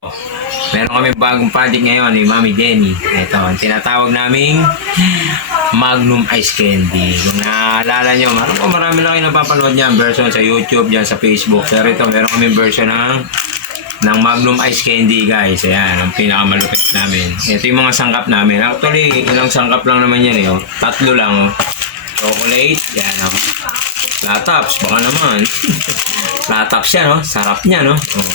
Meron kami bagong project ngayon ni Mami Jenny. Ito, ang tinatawag naming Magnum Ice Candy. Kung naaalala nyo, marami na kayo napapanood niyan. Version sa YouTube, dyan sa Facebook. Pero ito, meron kami version ng Magnum Ice Candy, guys. Ayan, ang pinakamalupit namin. Ito yung mga sangkap namin. Actually, ilang sangkap lang naman yan eh. Oh. 3 lang. Oh. Chocolate, yan oh. Latops, baka naman. Latops yan, oh. Sarap niya, no? Oh.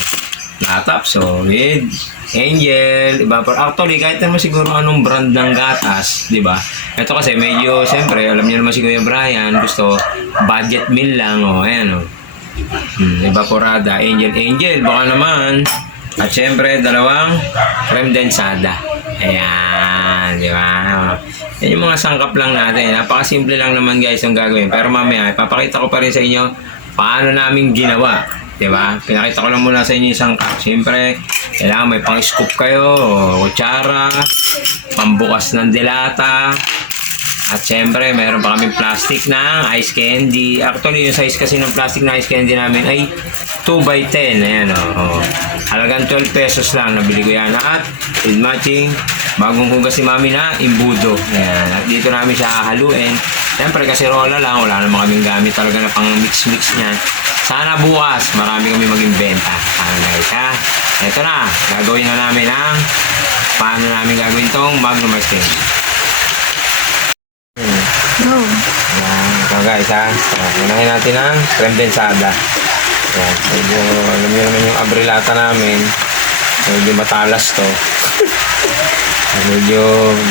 Latops, so with Angel, diba? Actually, kahit naman siguro anong brand ng gatas, diba? Ito kasi medyo, siyempre, alam niyo naman si Kuya Brian, gusto budget meal lang, oh. Ayan, oh. Evaporada, Angel, baka naman. At siyempre, 2 creme densada. Ayan, di ba? Yan yung mga sangkap lang natin. Napakasimple lang naman guys yung gagawin. Pero mamaya, ipapakita ko pa rin sa inyo paano namin ginawa. Di ba? Pinakita ko lang muna sa inyo yung sangkap. Siyempre, kailangan may pang-scoop kayo, kutsara, pambukas ng dilata. At syempre, meron pa kaming plastic na ice candy. Actually, yung size kasi ng plastic na ice candy namin ay 2x10. Ayan o. Oh. Halagang 12 pesos lang. Nabili ko yan. At with matching, bagong hugas si Mami na imbudo. Ayan. At dito namin siya hahaluin. Siyempre, kasi rola lang. Wala naman kaming gamit talaga na pang mix-mix niya. Sana bukas, marami kami maging benta. Ano guys, ha? Ito na. Gagawin na namin ang paano namin gagawin tong Magnum Ice Candy. Go. Yan. Ito guys ha. Unahin natin ang creme densada. Yan. Medyo, alam nyo naman yung abrilata namin. Medyo matalas to. Medyo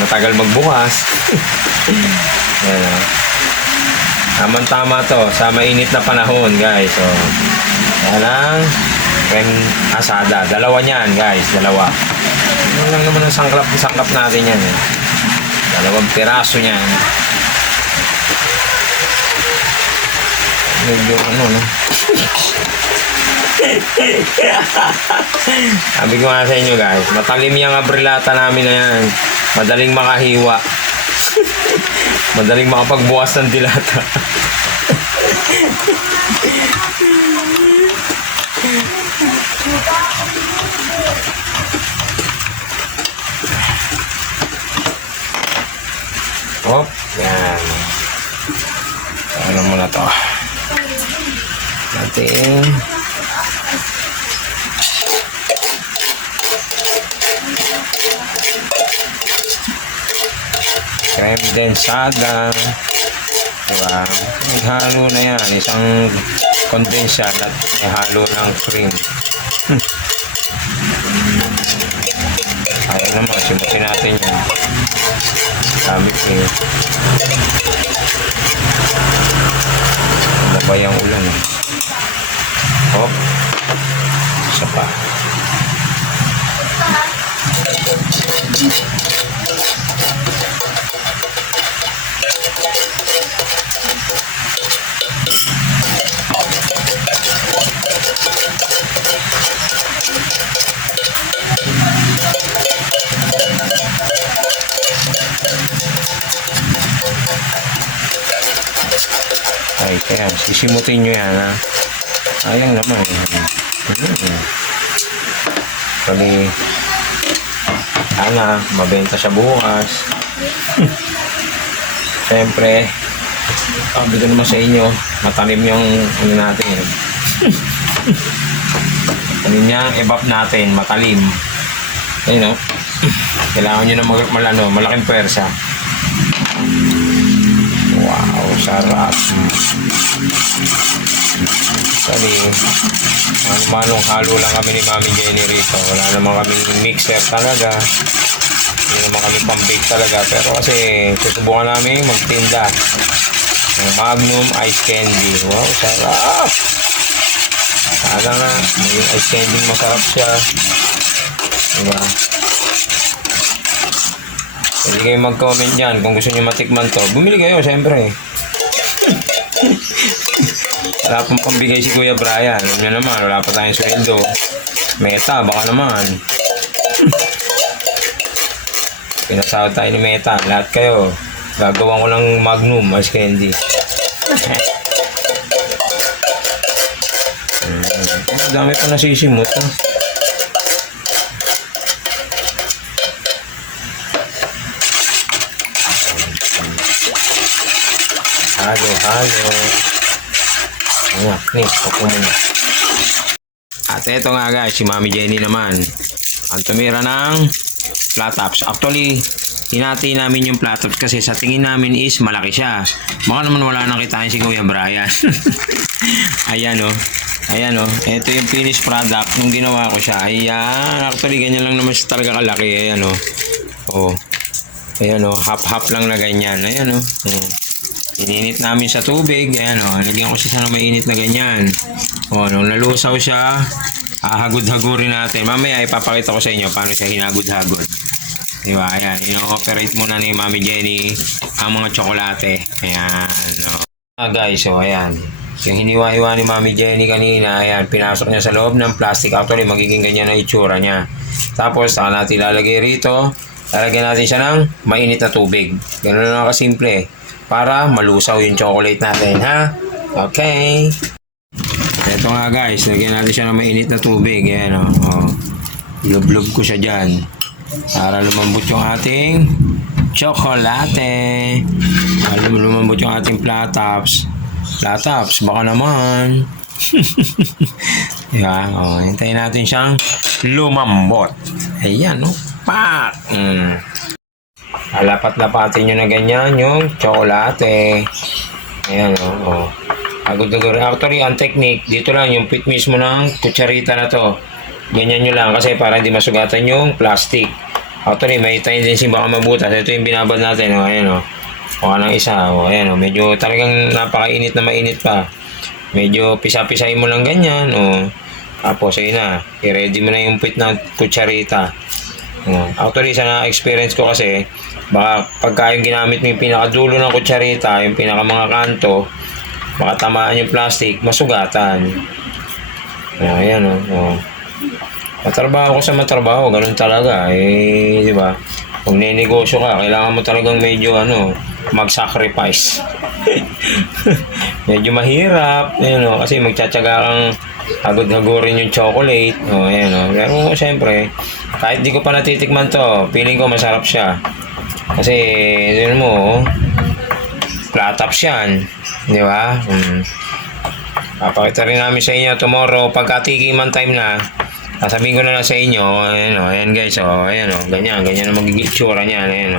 matagal magbukas. Yan ha. Tama-tama to sa mainit na panahon guys. So, yan ang creme asada. 2 niyan guys. 2. Yan lang naman ang sangkap natin yan eh. 2 piraso niyan. Medyo ano no. Sabi ko nga sa inyo guys, matalim yung abrilata namin na yan. Madaling makahiwa. Madaling makapagbukas ng dilata. Hop, yan. Ano muna to? Natin creme densada, diba? Naghalo na yan, isang condensed at may halo ng cream. Ayaw naman, simutin natin yan. Sabi ko eh, ano ba yung ulan eh? Hop, isa pa. Ay, kaya sisimutin nyo yan ha. Ayang naman. Kali sana mabenta siya bukas. Siyempre, sabi ko naman sa inyo, matalim yung ano natin. Ano niya, evap natin, matalim. Ayun o. Kailangan nyo na malaking pwersa. Wow, sarap. Kali, manong halo lang kami ni Mami Jenny rito. Wala naman kami mixer talaga. Hindi naman kami pang-bake talaga. Pero kasi susubukan namin magtinda ng Magnum Ice Candy. Wow, sarap. Sana nga, yung ice candy masarap siya. Diba? Pwede kayo mag-comment dyan kung gusto nyo matikman to. Bumili kayo, siyempre. Wala pang pambigay si Kuya Brian. Alam nyo naman, wala pa tayong sweldo. Meta, baka naman. Pinasahod tayo ni Meta. Lahat kayo. Gagawa ko ng Magnum Ice Candy. Dami pa nasisimot. Halo. Ayan, upo muna. At eto nga guys, si Mami Jenny naman. Ang tumira ng flat tops. Actually, hinati namin yung flat tops kasi sa tingin namin is malaki siya. Baka naman wala nang kitain si Kuya Brian. Ayan o. Ayan o. Ito yung finished product nung ginawa ko siya. Ayan. Actually, ganyan lang naman siya talaga kalaki. Ayan o. Oh. Ayan o. Half-half lang na ganyan. Ayan o. Ininit namin sa tubig. Ayan o. Lagyan ko siya sa mainit na ganyan. O, nung nalusaw siya, hagod-hagurin natin. Mamaya ipapakita ko sa inyo paano siya hinagod-hagod. Diba? Ayan. Ino-operate muna ni Mami Jenny ang mga tsokolate. Ayan. O. Guys, so ayan. Yung hiniwa-hiwa ni Mami Jenny kanina, ayan, pinasok niya sa loob ng plastic. Actually, magiging ganyan ang itsura niya. Tapos, saka natin lalagay rito. Lalagyan natin siya ng mainit na tubig. Ganun lang kasimple. Para malusaw yung chocolate natin, ha? Okay. Ito nga guys, lagyan natin siya ng mainit na tubig. Ayan o. Oh. Lublob ko siya dyan. Para lumambot yung ating chocolate. Para lumambot yung ating flat tops. Flat tops, baka naman. Diba? O, hintayin natin siyang lumambot. Ayan o. Pak! Lapat-lapatin nyo na ganyan yung tsokolate. Ayan o. Agad-agad. Actually, ang technique, dito lang yung pit mismo ng kutsarita na to. Ganyan nyo lang kasi para hindi masugatan yung plastic. Actually, may tendency baka mabutas. Ito yung binabad natin. O, ayan o. Baka ng isa. O, ayan o. Medyo talagang napakainit na mainit pa. Medyo pisa-pisahin mo lang ganyan. O. Tapos, ayun na. I-ready mo na yung pit ng kutsarita. Actually, sa na-experience ko kasi, baka pagka yung ginamit mo yung pinakadulo ng kutsarita, yung pinaka mga kanto, baka tamaan yung plastic, masugatan. Ayan o. Matrabaho ko sa matrabaho, ganun talaga. Eh, di ba? Kung ninegosyo ka, kailangan mo talagang medyo mag-sacrifice. Medyo mahirap, kasi magtsatsaga kang hagod-hagurin yung chocolate. Pero siyempre, kahit di ko pa natitikman to, feeling ko masarap siya. Kasi, flat tops yan. Di ba? Papakita rin namin sa inyo tomorrow, pagka-tikiman time na, sasabihin ko na lang sa inyo, ayan guys, ganyan ang magiging tsura niyan,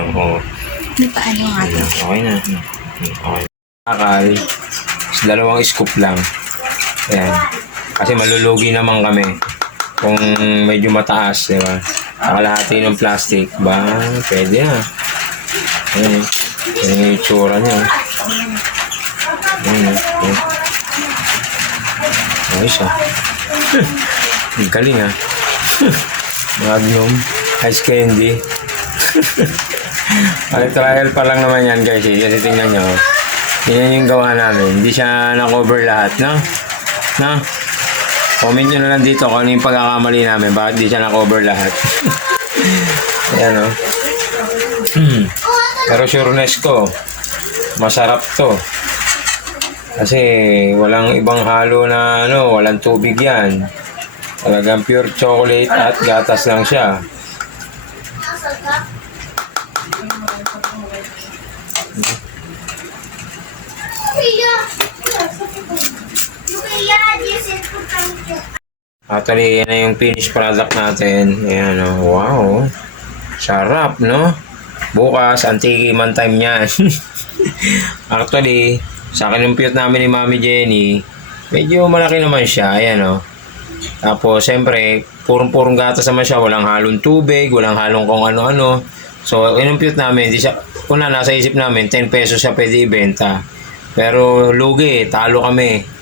Paano nga to? Okay na. Okay. Akal, dalawang scoop lang. Ayan. Kasi malulugi naman kami kung medyo mataas, di ba? Nakalahati ng plastic, ba? Pwede na. Ayan. Ayan yung itsura niya. Ayan. Ayos siya. Ang galing ha. Magnum ice candy. Trial pa lang naman yan guys. Kasi tingnan nyo. Yan yung gawa namin. Hindi siya na-cover lahat, no? No? Comment nyo na lang dito kung ano yung pagkakamali namin. Bakit di siya na-cover lahat. Ayan o. Pero sureness ko, masarap to. Kasi walang ibang halo na walang tubig yan. Talagang pure chocolate at gatas lang siya. Actually, yan na yung finished product natin. Ayan o. Wow. Sarap, no? Bukas, antikiman time yan. Actually, sa kinumpute namin ni Mami Jenny, medyo malaki naman siya. Ayan o. Tapos, siyempre, purong-purong gatas naman siya. Walang halong tubig, walang halong kung ano-ano. So, kinumpute namin, di siya, kuna nasa isip namin, 10 pesos siya pwede ibenta. Pero, lugi, talo kami.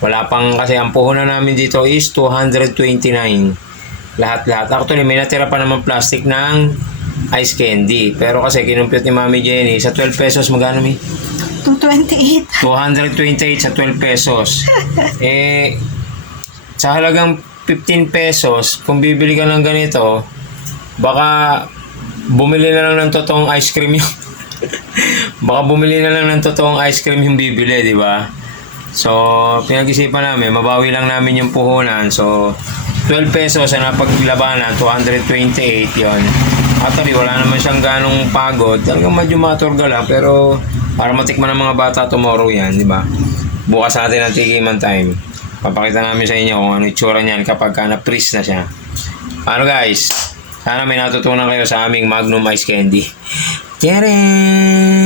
Wala pang, kasi ang puhunan namin dito is 229. Lahat-lahat. Actually, may natira pa naman plastic ng ice candy. Pero kasi kinumpute ni Mami Jenny, sa 12 pesos, magkano mi? 228. 228 sa 12 pesos. Sa halagang 15 pesos, kung bibili ka ng ganito, baka bumili na lang ng totoong ice cream yung baka bumili na lang ng totoong ice cream yung bibili, di ba? So, pinag-isipan namin, mabawi lang namin yung puhunan. So, 12 pesos na napaglabanan, 228 yon. Actually, wala naman siyang ganong pagod. Talagang medyo maturga lang, pero para matikman ng mga bata tomorrow yan, di ba? Bukas natin ang tikiman time. Papakita namin sa inyo kung ano itsura niyan kapag na-freeze na siya. Ano guys? Sana may natutunan kayo sa aming Magnum Ice Candy. Tcharam!